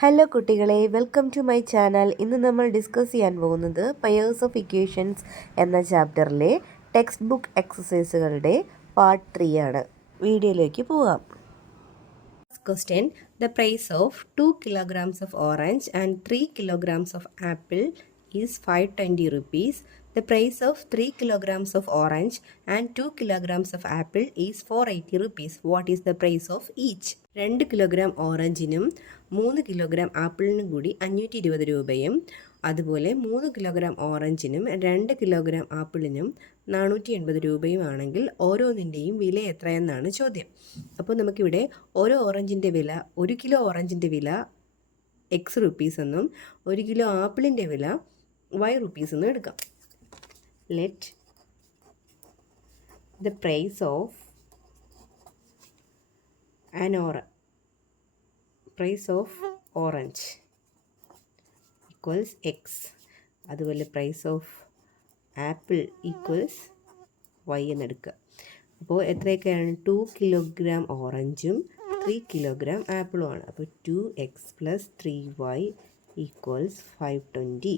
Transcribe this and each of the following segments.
Hello കുട്ടികളെ, welcome to my channel. ഇന്ന് നമ്മൾ ഡിസ്കസ് ചെയ്യാൻ പോകുന്നത് പെയേഴ്സ് ഓഫ് ഇക്വേഷൻസ് എന്ന ചാപ്റ്ററിലെ ടെക്സ്റ്റ് ബുക്ക് എക്സസൈസുകളുടെ പാർട്ട് 3 ആണ്. വീഡിയോയിലേക്ക് പോകാം. Question: The price of 2 kilograms of orange and 3 kilograms of apple is 520 rupees. The price of 3 kilograms of orange and 2 kilograms of apple is 480 rupees. What is the price of each? 2 kilogram ഓറഞ്ചിനും 3 kilogram ആപ്പിളിനും കൂടി 520 രൂപയും അതുപോലെ 3 kilogram ഓറഞ്ചിനും 2 kilogram ആപ്പിളിനും 480 രൂപയുമാണെങ്കിൽ ഓരോന്നിൻ്റെയും വില എത്രയെന്നാണ് ചോദ്യം. അപ്പോൾ നമുക്കിവിടെ ഓരോ ഓറഞ്ചിൻ്റെ വില, 1 കിലോ ഓറഞ്ചിൻ്റെ വില എക്സ് റുപ്പീസ് എന്നും 1 കിലോ ആപ്പിളിൻ്റെ വില വൈ റുപ്പീസ് എന്നും എടുക്കാം. Let the price of price of orange equals X, അതുപോലെ price of apple equals Y എന്നെടുക്കുക. അപ്പോൾ എത്രയൊക്കെയാണ്? 2 കിലോഗ്രാം ഓറഞ്ചും 3 കിലോഗ്രാം ആപ്പിളുമാണ്. അപ്പോൾ 2x + 3y equals 520.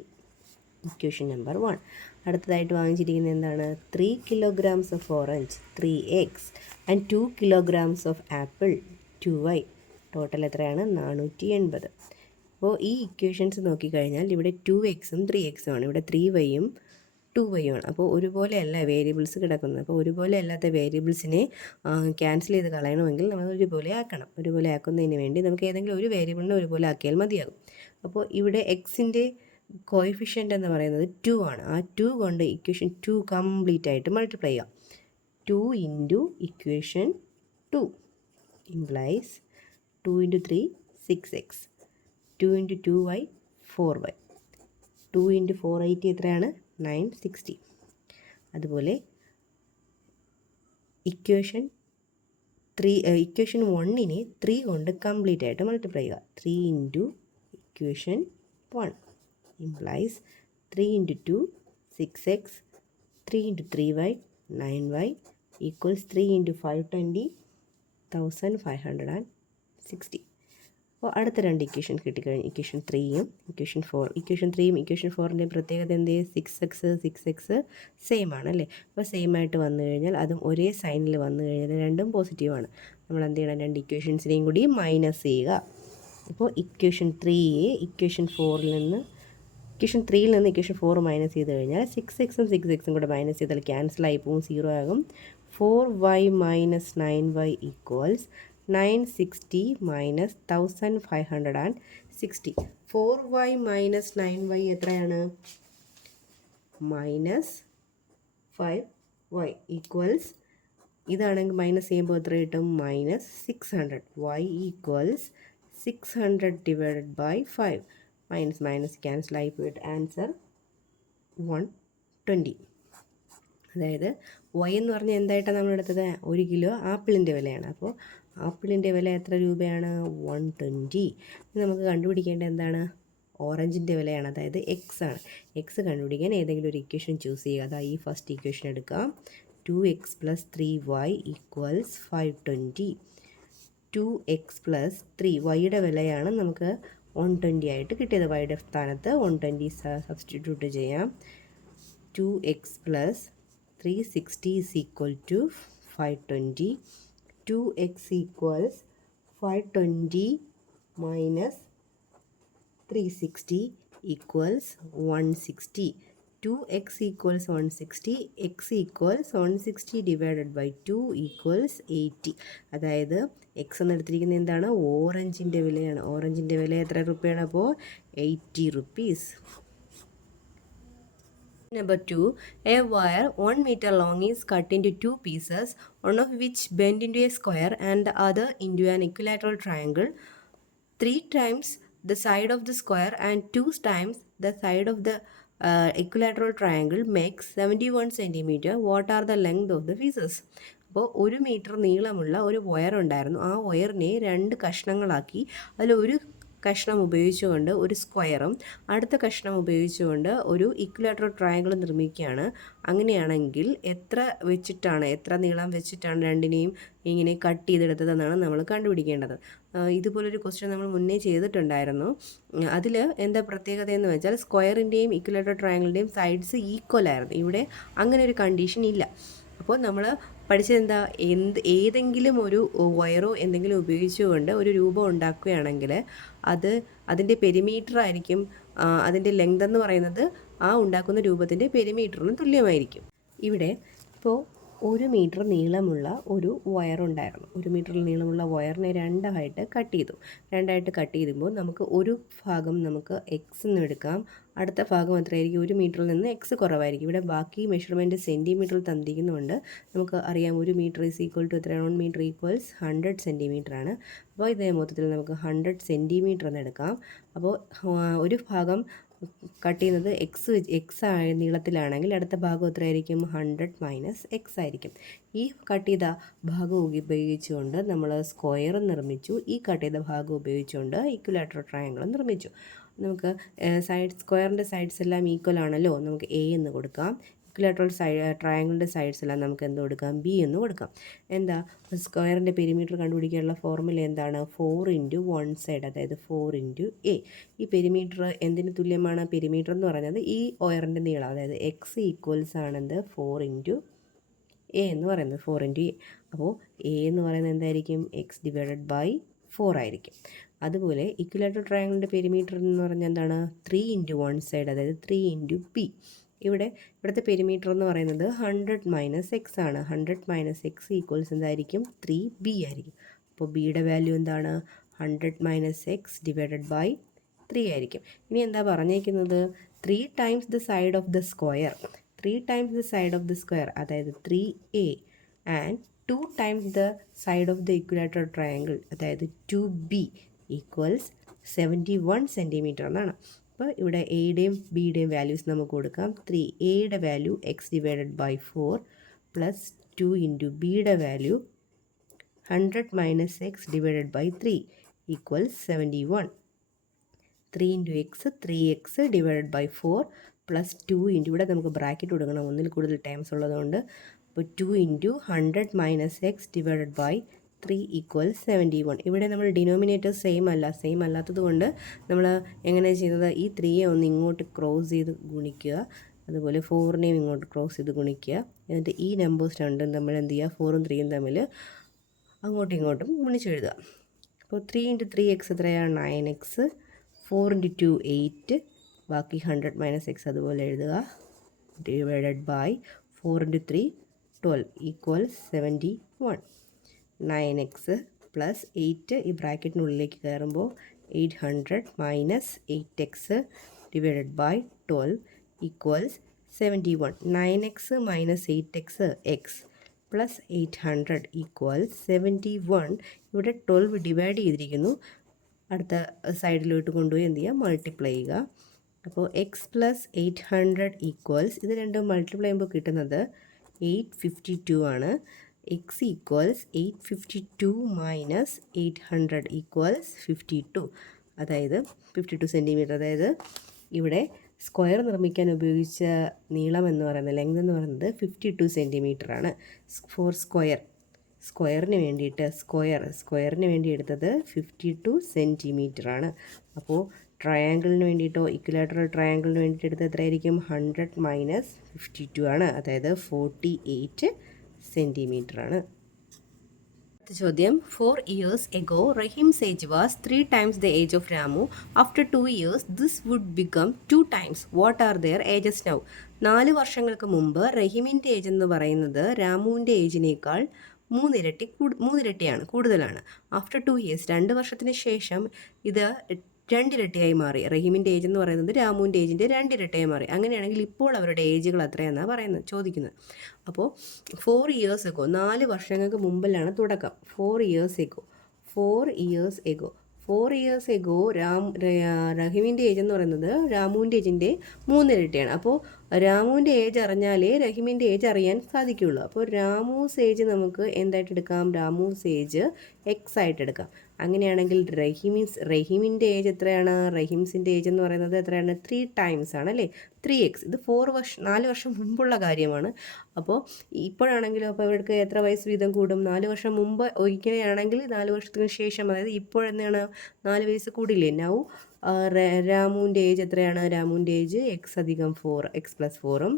Equation number 1. അടുത്തതായിട്ട് വാങ്ങിച്ചിരിക്കുന്നത് എന്താണ്? 3 kilograms of orange 3x and 2 kilograms of apple 2y. Total എത്രയാണ്? 480. അപ്പോൾ ഈ equations നോക്കിക്കഴിഞ്ഞാൽ ഇവിടെ 2xഉം 3xഉം ആണ്, ഇവിടെ 3yയും 2y ആണ്. അപ്പോൾ ഒരുപോലെയല്ല വേരിയബിൾസ് കിടക്കുന്നത്. അപ്പോൾ ഒരുപോലെ അല്ലാത്ത വേരിയബിൾസിനെ ക്യാൻസൽ ചെയ്ത് കളയണമെങ്കിൽ നമ്മൾ ഒരുപോലെ ആക്കണം. ഒരുപോലെ ആക്കുന്നതിന് വേണ്ടി നമുക്ക് ഏതെങ്കിലും ഒരു വേരിയബിളിനെ ഒരുപോലെ ആക്കിയാൽ മതിയാകും. അപ്പോൾ ഇവിടെ എക്സിൻ്റെ കോഎഫിഷ്യൻ്റ് എന്ന് പറയുന്നത് 2 ആണ്. ആ 2 കൊണ്ട് ഇക്വേഷൻ 2 കംപ്ലീറ്റ് ആയിട്ട് മൾട്ടിപ്ലൈ ചെയ്യാം. 2 into equation 2 implies 2 into 3 6x, 2 into 2y 4y, 2 into 480 എത്രയാണ്? 960. അതുപോലെ ഇക്വേഷൻ 1നെ 3 കൊണ്ട് കംപ്ലീറ്റ് ആയിട്ട് മൾട്ടിപ്ലൈ ചെയ്യുക. 3 into equation 1 implies 3 into 2 6x, 3 into 3y 9y equals 3 into 520 1560. അപ്പോൾ അടുത്ത രണ്ട് equation കിട്ടിക്കഴിഞ്ഞു. Equation 3യും equation 4. Equation 3യും equation 4ൻ്റെ പ്രത്യേകത എന്ത്? 6x സെയിം ആണ് അല്ലേ? അപ്പോൾ സെയിം ആയിട്ട് വന്നു കഴിഞ്ഞാൽ അതും ഒരേ സൈനിൽ വന്നു കഴിഞ്ഞാൽ രണ്ടും പോസിറ്റീവാണ്. നമ്മൾ എന്ത് ചെയ്യണം? രണ്ട് ഇക്വേഷൻസിനെയും കൂടി മൈനസ് ചെയ്യുക. അപ്പോൾ ഇക്വേഷൻ 3യെ ഇക്വേഷൻ 3യിൽ നിന്ന് ഇക്വേഷൻ 4 മൈനസ് ചെയ്ത് കഴിഞ്ഞാൽ 6xഉം 6xഉം കൂടെ മൈനസ് ചെയ്താൽ ക്യാൻസലായി പോകും, 0 ആകും. 4y minus 9y equals 960 minus 1560. 4y minus 9y എത്രയാണ്? മൈനസ് 5y ഈക്വൽസ്, ഇതാണെങ്കിൽ മൈനസ് ചെയ്യുമ്പോൾ എത്ര കിട്ടും? Minus 600. y equals 600 divided by 5. Minus cancel ആയി പോയിട്ട് ആൻസർ 120. അതായത് വൈ എന്ന് പറഞ്ഞാൽ എന്തായിട്ടാണ് നമ്മൾ എടുത്തത്? 1 കിലോ ആപ്പിളിൻ്റെ വിലയാണ്. അപ്പോൾ ആപ്പിളിൻ്റെ വില എത്ര രൂപയാണ്? 120. നമുക്ക് കണ്ടുപിടിക്കേണ്ടത് എന്താണ്? ഓറഞ്ചിൻ്റെ വിലയാണ്, അതായത് എക്സ് ആണ്. എക്സ് കണ്ടുപിടിക്കാൻ ഏതെങ്കിലും ഒരു ഇക്വേഷൻ ചൂസ് ചെയ്യുക. അതായത് ഈ ഫസ്റ്റ് ഇക്വേഷൻ എടുക്കാം. 2x + 3y equals 520. 2x + 3 വൈയുടെ വിലയാണ് നമുക്ക് 120 ആയിട്ട് കിട്ടിയത്. വൈയുടെ സ്ഥാനത്ത് 120 സബ്സ്റ്റിറ്റ്യൂട്ട് ചെയ്യാം. 2x + 360 is equal to 520. 2x equals 520 minus 360 equals 160. 2x equals 160, x equals 160 divided by 2 equals 80. അതായത് എക്സ് എന്ന് എടുത്തിരിക്കുന്നത് എന്താണ്? ഓറഞ്ചിൻ്റെ വിലയാണ്. ഓറഞ്ചിൻ്റെ വില എത്ര രൂപയാണ്? അപ്പോൾ 80 rupees. Number 2, a wire 1 meter long is cut into 2 pieces, one of which bent into a square and the other into an equilateral triangle. 3 times the side of the square and 2 times the side of the equilateral triangle makes 71 centimeter. What are the length of the pieces? അപ്പോൾ 1 metre നീളമുള്ള ഒരു wire ഉണ്ടായിരുന്നു. ആ വയറിനെ 2 കഷ്ണങ്ങളാക്കി അതിൽ ഒരു കഷ്ണം ഉപയോഗിച്ചുകൊണ്ട് ഒരു സ്ക്വയറും അടുത്ത കഷ്ണം ഉപയോഗിച്ചുകൊണ്ട് ഒരു ഇക്വിലാറ്ററൽ ട്രയാങ്കിൾ നിർമ്മിക്കുകയാണ്. അങ്ങനെയാണെങ്കിൽ എത്ര നീളം വെച്ചിട്ടാണ് രണ്ടിനെയും ഇങ്ങനെ കട്ട് ചെയ്തെടുത്തതെന്നാണ് നമ്മൾ കണ്ടുപിടിക്കേണ്ടത്. ഇതുപോലൊരു ക്വസ്റ്റ്യൻ നമ്മൾ മുന്നേ ചെയ്തിട്ടുണ്ടായിരുന്നു. അതിൽ എന്താ പ്രത്യേകത എന്ന് വെച്ചാൽ സ്ക്വയറിൻ്റെയും ഇക്വിലാറ്ററൽ ട്രയാങ്കിളിൻ്റെയും സൈഡ്സ് ഈക്വൽ ആയിരുന്നു. ഇവിടെ അങ്ങനെ ഒരു കണ്ടീഷൻ ഇല്ല. അപ്പോൾ നമ്മൾ പഠിച്ചതെന്താ, ഏതെങ്കിലും ഒരു വയറോ എന്തെങ്കിലും ഉപയോഗിച്ചുകൊണ്ട് ഒരു രൂപം ഉണ്ടാക്കുകയാണെങ്കിൽ അതിൻ്റെ പെരിമീറ്റർ ആയിരിക്കും, അതിൻ്റെ ലെങ്ത് എന്ന് പറയുന്നത് ആ ഉണ്ടാക്കുന്ന രൂപത്തിൻ്റെ പെരിമീറ്ററിന് തുല്യമായിരിക്കും. ഇവിടെ ഇപ്പോൾ 1 മീറ്റർ നീളമുള്ള ഒരു വയറുണ്ടായിരുന്നു. 1 മീറ്റർ നീളമുള്ള വയറിനെ രണ്ടായിട്ട് കട്ട് ചെയ്യുമ്പോൾ നമുക്ക് ഒരു ഭാഗം നമുക്ക് എക്സ് എന്ന് എടുക്കാം, അടുത്ത ഭാഗം എത്രയായിരിക്കും, 1 മീറ്ററിൽ നിന്ന് എക്സ് കുറവായിരിക്കും. ഇവിടെ ബാക്കി മെഷർമെൻറ്റ് സെൻറ്റിമീറ്ററിൽ തന്നിരിക്കുന്നുണ്ട്. നമുക്ക് അറിയാം 1 മീറ്റർ ഈസ് ഈക്വൽ ടു എത്രയാണ്, 1 മീറ്റർ ഈക്വൽസ് 100 സെൻറ്റിമീറ്റർ ആണ്. അപ്പോൾ ഇതേ മൊത്തത്തിൽ നമുക്ക് 100 സെൻറ്റിമീറ്റർ എന്ന് എടുക്കാം. അപ്പോൾ ഒരു ഭാഗം കട്ട് ചെയ്യുന്നത് എക്സ് നീളത്തിലാണെങ്കിൽ അടുത്ത ഭാഗം എത്രയായിരിക്കും, 100 മൈനസ് എക്സ് ആയിരിക്കും. ഈ കട്ട് ചെയ്ത ഭാഗം ഉപയോഗിച്ചുകൊണ്ട് നമ്മൾ സ്ക്വയർ നിർമ്മിച്ചു. ഈ കട്ട് ചെയ്ത ഭാഗം ഉപയോഗിച്ചുകൊണ്ട് ഇക്വിലാറ്ററൽ ട്രയാങ്കിൾ നിർമ്മിച്ചു. നമുക്ക് സ്ക്വയറിൻ്റെ സൈഡ്സ് എല്ലാം ഈക്വൽ ആണല്ലോ, നമുക്ക് എ എന്ന് കൊടുക്കാം. ഇക്വിലാറ്ററൽ ട്രയാങ്കിളിൻ്റെ സൈഡ്സ് എല്ലാം നമുക്ക് എന്ത് കൊടുക്കാം, ബി എന്ന് കൊടുക്കാം. എന്താ സ്ക്വയറിൻ്റെ പെരിമീറ്റർ കണ്ടുപിടിക്കാനുള്ള ഫോർമുല എന്താണ്, 4 ഇൻറ്റു 1 സൈഡ്, അതായത് 4 ഇൻറ്റു എ. ഈ പെരിമീറ്റർ എന്തിന് തുല്യമാണ്, പെരിമീറ്റർ എന്ന് പറയുന്നത് ഈ വയറിൻ്റെ നീളം, അതായത് എക്സ് ഈക്വൽസ് ആണെന്ത് 4 ഇൻറ്റു എ എന്ന് പറയുന്നത്, 4 ഇൻറ്റു എ. അപ്പോൾ എ എന്ന് പറയുന്നത് എന്തായിരിക്കും, എക്സ് ഡിവൈഡഡ് ബൈ 4 ആയിരിക്കും. അതുപോലെ ഇക്വിലാറ്ററൽ ട്രയാങ്കിളിൻ്റെ പെരിമീറ്റർ എന്ന് പറഞ്ഞാൽ എന്താണ്, 3 ഇൻറ്റു 1 സൈഡ്, അതായത് 3 ഇൻറ്റു ബി. ഇവിടുത്തെ പെരിമീറ്റർ എന്ന് പറയുന്നത് 100 മൈനസ് എക്സ് ആണ്. 100 മൈനസ് എക്സ് ഈക്വൽസ് എന്തായിരിക്കും, 3b ആയിരിക്കും. അപ്പോൾ ബിയുടെ വാല്യൂ എന്താണ്, 100 മൈനസ് എക്സ് ഡിവൈഡഡ് ബൈ 3 ആയിരിക്കും. ഇനി എന്താ പറഞ്ഞേക്കുന്നത്, 3 times the side of the square, 3 times the side of the square, അതായത് 3a and 2 times the side of the equilateral triangle, അതായത് 2b ഈക്വൽസ് 71 സെൻറ്റിമീറ്റർ എന്നാണ്. അപ്പോൾ ഇവിടെ എയുടെയും ബിയുടെയും വാല്യൂസ് നമുക്ക് കൊടുക്കാം. എയുടെ value X divided by 4 plus 2 into ബിയുടെ value 100 minus x divided by 3 equals 71. 3 into X 3x divided by 4 plus 2 into, ഇവിടെ നമുക്ക് ബ്രാക്കറ്റ് കൊടുക്കണം, ഒന്നിൽ കൂടുതൽ ടൈംസ് ഉള്ളതുകൊണ്ട്. അപ്പോൾ 2 into 100 minus x divided by 3 equals 71. ഇവിടെ നമ്മൾ ഡിനോമിനേറ്റർ സെയിം അല്ലാത്തത് കൊണ്ട് നമ്മൾ എങ്ങനെ ചെയ്യുന്നത്, ഈ 3യെ ഒന്ന് ഇങ്ങോട്ട് ക്രോസ് ചെയ്ത് ഗുണിക്കുക, അതുപോലെ 4നെയും ഇങ്ങോട്ട് ക്രോസ് ചെയ്ത് ഗുണിക്കുക. എന്നിട്ട് ഈ നമ്പേഴ്സ് രണ്ടും നമ്മൾ എന്ത് ചെയ്യുക, 4ഉം 3യും തമ്മിൽ അങ്ങോട്ടും ഇങ്ങോട്ടും ഗുണിച്ചെഴുതുക. അപ്പോൾ 3 ഇൻറ്റു 3x എത്രയാണ്, 9x, 4 ഇൻറ്റു 2 8, ബാക്കി 100 മൈനസ് എക്സ് അതുപോലെ എഴുതുക, divided by 4 into 3 12 equals 71. 9x plus 8 ഈ ബ്രാക്കറ്റിനുള്ളിലേക്ക് കയറുമ്പോൾ 800 minus 8x divided by 12 equals 71. 9x minus 8x x plus 800 equals 71. ഇവിടെ 12 ഡിവൈഡ് ചെയ്തിരിക്കുന്നു, അടുത്ത സൈഡിലോട്ട് കൊണ്ടുപോയി എന്ത് ചെയ്യുക, മൾട്ടിപ്ലൈ ചെയ്യുക. അപ്പോൾ എക്സ് പ്ലസ് 800 ഈക്വൽസ്, ഇത് രണ്ടും മൾട്ടിപ്ലൈ ചെയ്യുമ്പോൾ കിട്ടുന്നത് 852 ആണ്. എക്സ് ഈക്വൽസ് 852 മൈനസ് 800 ഈക്വൽസ് 52, അതായത് 52 സെൻറ്റിമീറ്റർ. അതായത് ഇവിടെ സ്ക്വയർ നിർമ്മിക്കാൻ ഉപയോഗിച്ച നീളം എന്ന് പറയുന്നത്, ലെങ്ത് എന്ന് പറയുന്നത് 52 സെൻറ്റിമീറ്റർ ആണ്. ഫോർ സ്ക്വയറിന് വേണ്ടി എടുത്തത് 52 സെൻറ്റിമീറ്റർ ആണ്. അപ്പോൾ ട്രയാങ്കിളിന് വേണ്ടിയിട്ടോ ഇക്വിലാറ്ററൽ ട്രയാങ്കിളിന് വേണ്ടിയിട്ട് എടുത്തത് എത്രയായിരിക്കും, 100 മൈനസ് 52 ആണ്, അതായത് 48 സെൻറ്റിമീറ്റർ ആണ്. ചോദ്യം, 4 years ago Rahim's age was 3 times the age of Ramu. After 2 years this would become 2 times. What are their ages now? 4 വർഷങ്ങൾക്ക് മുമ്പ് റഹീമിൻ്റെ ഏജ് എന്ന് പറയുന്നത് രാമുവിൻ്റെ ഏജിനേക്കാൾ 3 ഇരട്ടിയാണ്, കൂടുതലാണ്. ആഫ്റ്റർ 2 years 2 വർഷത്തിന് ശേഷം ഇത് 2 ഇരട്ടിയായി മാറി. റഹീമിൻ്റെ ഏജ് എന്ന് പറയുന്നത് രാമുവിൻ്റെ ഏജിൻ്റെ 2 ഇരട്ടിയായി മാറി. അങ്ങനെയാണെങ്കിൽ ഇപ്പോൾ അവരുടെ ഏജുകൾ എത്രയാണെന്നാണ് ചോദിക്കുന്നത്. അപ്പോൾ 4 years ago 4 വർഷങ്ങൾക്ക് മുമ്പിലാണ് തുടക്കം. 4 years ago റഹീമിൻ്റെ ഏജ് എന്ന് പറയുന്നത് രാമുവിൻ്റെ ഏജിൻ്റെ 3 ഇരട്ടിയാണ്. അപ്പോൾ രാമുവിൻ്റെ ഏജ് അറിഞ്ഞാലേ റഹീമിൻ്റെ ഏജ് അറിയാൻ സാധിക്കുകയുള്ളൂ. അപ്പോൾ രാമൂസ് ഏജ് നമുക്ക് എന്തായിട്ട് എടുക്കാം? രാമൂസ് ഏജ് എക്സ് ആയിട്ട് എടുക്കാം. അങ്ങനെയാണെങ്കിൽ റഹീമിൻ്റെ ഏജ് എത്രയാണ്? റഹീംസിൻ്റെ ഏജ് എന്ന് പറയുന്നത് എത്രയാണ്? 3 ടൈംസ് ആണ് അല്ലേ? 3x. ഇത് 4 വർഷം മുമ്പുള്ള കാര്യമാണ്. അപ്പോൾ ഇപ്പോഴാണെങ്കിലും അപ്പോൾ ഇവർക്ക് എത്ര വയസ്സ് വീതം കൂടും? 4 വർഷം മുമ്പ് ഒരിക്കലെയാണെങ്കിൽ 4 വർഷത്തിന് ശേഷം, അതായത് ഇപ്പോഴെന്താണ് 4 വയസ്സ് കൂടിയില്ലേ? നൗ രാമുവിൻ്റെ ഏജ് എത്രയാണ്? രാമുവിൻ്റെ ഏജ് എക്സ് അധികം 4 എക്സ് പ്ലസ് 4ഉം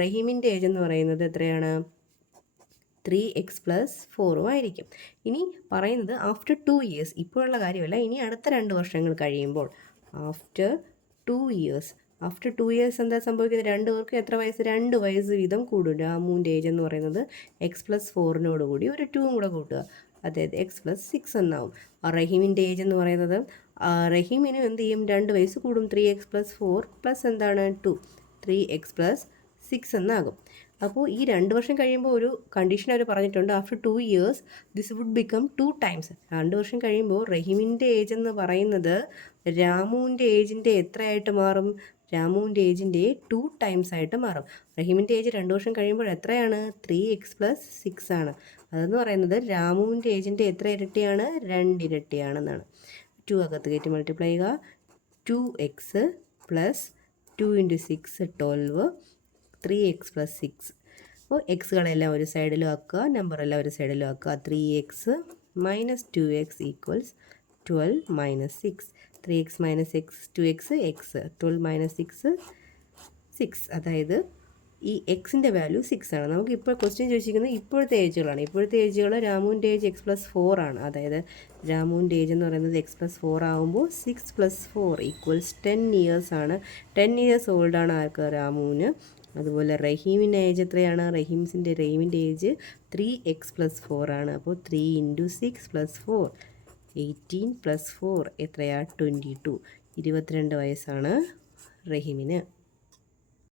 റഹീമിൻ്റെ ഏജ് എന്ന് പറയുന്നത് എത്രയാണ്? 3x + 4ഉം ആയിരിക്കും. ഇനി പറയുന്നത് ആഫ്റ്റർ 2 ഇയേഴ്സ്, ഇപ്പോഴുള്ള കാര്യമല്ല, ഇനി അടുത്ത 2 വർഷങ്ങൾ കഴിയുമ്പോൾ. ആഫ്റ്റർ 2 ഇയേഴ്സ് എന്താ സംഭവിക്കുന്നത്? 2 പേർക്ക് എത്ര വയസ്സ്? 2 വയസ്സ് വീതം കൂടും. രാമുവിൻ്റെ ഏജ് എന്ന് പറയുന്നത് എക്സ് പ്ലസ് 4നോട് കൂടി ഒരു 2ഉം കൂടെ കൂട്ടുക, അതായത് എക്സ് പ്ലസ് 6 എന്നാവും. റഹീമിൻ്റെ ഏജ് എന്ന് പറയുന്നത് റഹീമിനും എന്ത് ചെയ്യും? 2 വയസ്സ് കൂടും. 3x + 4 പ്ലസ് എന്താണ്? 2, 3x + 6 എന്നാകും. അപ്പോൾ ഈ 2 വർഷം കഴിയുമ്പോൾ ഒരു കണ്ടീഷൻ അവർ പറഞ്ഞിട്ടുണ്ട്. After 2 years this would become 2 times. 2 വർഷം കഴിയുമ്പോൾ റഹീമിൻ്റെ ഏജ് എന്ന് പറയുന്നത് രാമുവിൻ്റെ ഏജിൻ്റെ എത്രയായിട്ട് മാറും? രാമുവിൻ്റെ ഏജിൻ്റെ 2 ടൈംസ് ആയിട്ട് മാറും. റഹീമിൻ്റെ ഏജ് 2 വർഷം കഴിയുമ്പോൾ എത്രയാണ്? 3x + 6 ആണ്. അതെന്ന് പറയുന്നത് രാമുവിൻ്റെ ഏജിൻ്റെ എത്ര ഇരട്ടിയാണ്? 2 ഇരട്ടിയാണെന്നാണ്. 2 അകത്ത് കയറ്റി മൾട്ടിപ്ലൈ ചെയ്യുക. 2x + 2 × 6 12, 3x + 6. അപ്പോൾ എക്സുകളെല്ലാം ഒരു സൈഡിലും ആക്കുക, നമ്പറെല്ലാം ഒരു സൈഡിലും ആക്കുക. 3x - 2x = 12 - 6. 3x - x 2x x 12 - 6 6. അതായത് ഈ എക്സിൻ്റെ വാല്യൂ 6 ആണ്. നമുക്ക് ഇപ്പോൾ ക്വസ്റ്റ്യൻ ചോദിച്ചിരിക്കുന്നത് ഇപ്പോഴത്തെ ഏജുകളാണ്. ഇപ്പോഴത്തെ ഏജുകൾ രാമുവിൻ്റെ ഏജ് x + 4 ആണ്. അതായത് രാമുവിൻ്റെ ഏജ് എന്ന് പറയുന്നത് x + 4 ആകുമ്പോൾ 6 + 4 = 10 ഇയേഴ്സ് ആണ്. 10 ഇയേഴ്സ് ഓൾഡാണ് ആർക്ക്? രാമുവിന്. അതുപോലെ റഹീമിൻ്റെ ഏജ് എത്രയാണ്? റഹീമിൻ്റെ ഏജ് 3x + 4 ആണ്. അപ്പോൾ 3 × 6 + 4 18 + 4 എത്രയാ? 22. 22 വയസ്സാണ് റഹീമിന്.